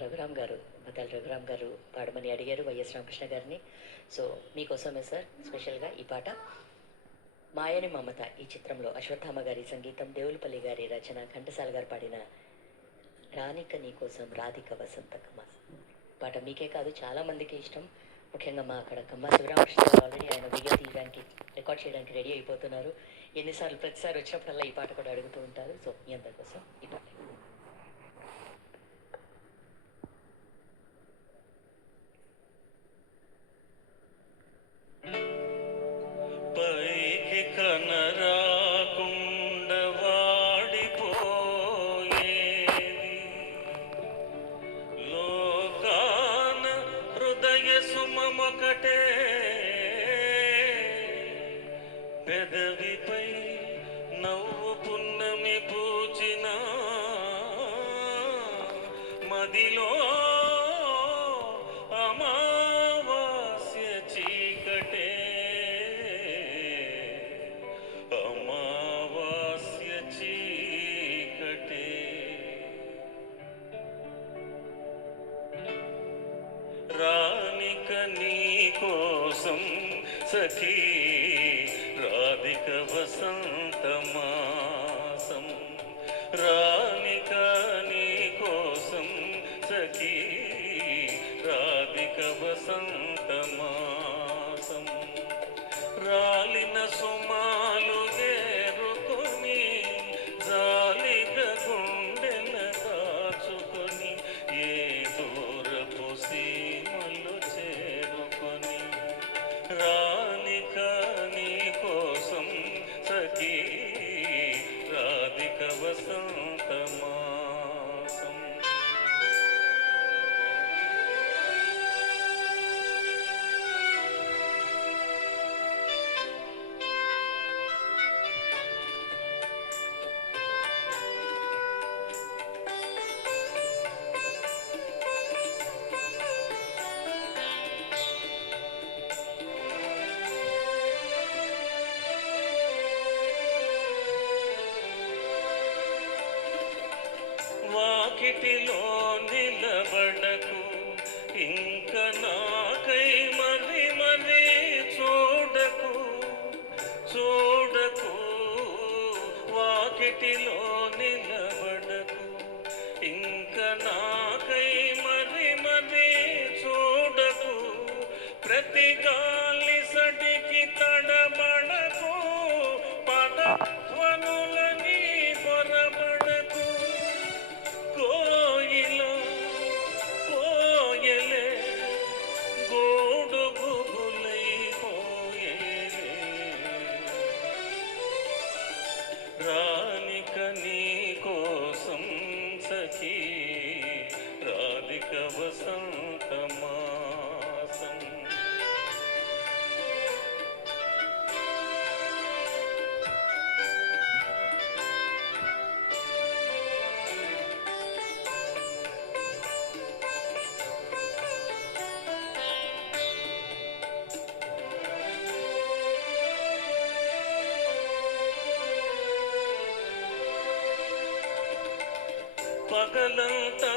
రఘురామ్ గారు, బత్తాల రఘురామ్ గారు పాడమని అడిగారు వైఎస్ రామకృష్ణ గారిని. సో మీకోసమే సార్ స్పెషల్గా ఈ పాట. మాయని మమత ఈ చిత్రంలో అశ్వత్థామ గారి సంగీతం, దేవులపల్లి గారి రచన, ఘంటసాల గారు పాడిన రానిక నీకోసం రాధిక వసంత కమాస్ పాట మీకే కాదు చాలామందికి ఇష్టం. ముఖ్యంగా మా అక్కడ కమ్మా శివరామకృష్ణ గారు ఆల్రెడీ ఆయన వీడియో తీయడానికి, రికార్డ్ చేయడానికి రెడీ అయిపోతున్నారు. ఎన్నిసార్లు ప్రతిసారి వచ్చినప్పుడల్లా ఈ పాట కూడా అడుగుతూ ఉంటారు. సో మీ అందరి కోసం ఈ పాట. పైకి కనరాకుండ వాడిపోయేది లోకాన హృదయ సుమమొకటే పెదవిపై నవ్వు పున్నమి పూచిన మదిలో అమావాస్య చీకటే అమావాస్య చీకటే రానిక నీ కోసం సఖీ రాధిక వసంత మాసం రానిక నీ కోసం సఖీ రాధిక వసంత మాసం రాలిన సుమాలు ఏరుకొని జాలిగా గుండెల దాచుకొని ఏ దూరపు సీమలు చేరుకొని రానిక నీ కోసం సఖీ రాధిక వసంత మాసం వాకిటిలో నిలబడకు ఇంక నాకై మరి మరి చూడకు చూడకు వాకిటిలో నిలబడకు ఇంక నాకై మరి మరి చూడకు ప్రతి గాలి సడికి తడబడకు పదధ్వనులని పొరబడకు కోయిలో కోయలే గోడు గుబులై పోయేలే రానిక నీ కోసం సఖీ రాధిక వసంత మాసం పగలంతా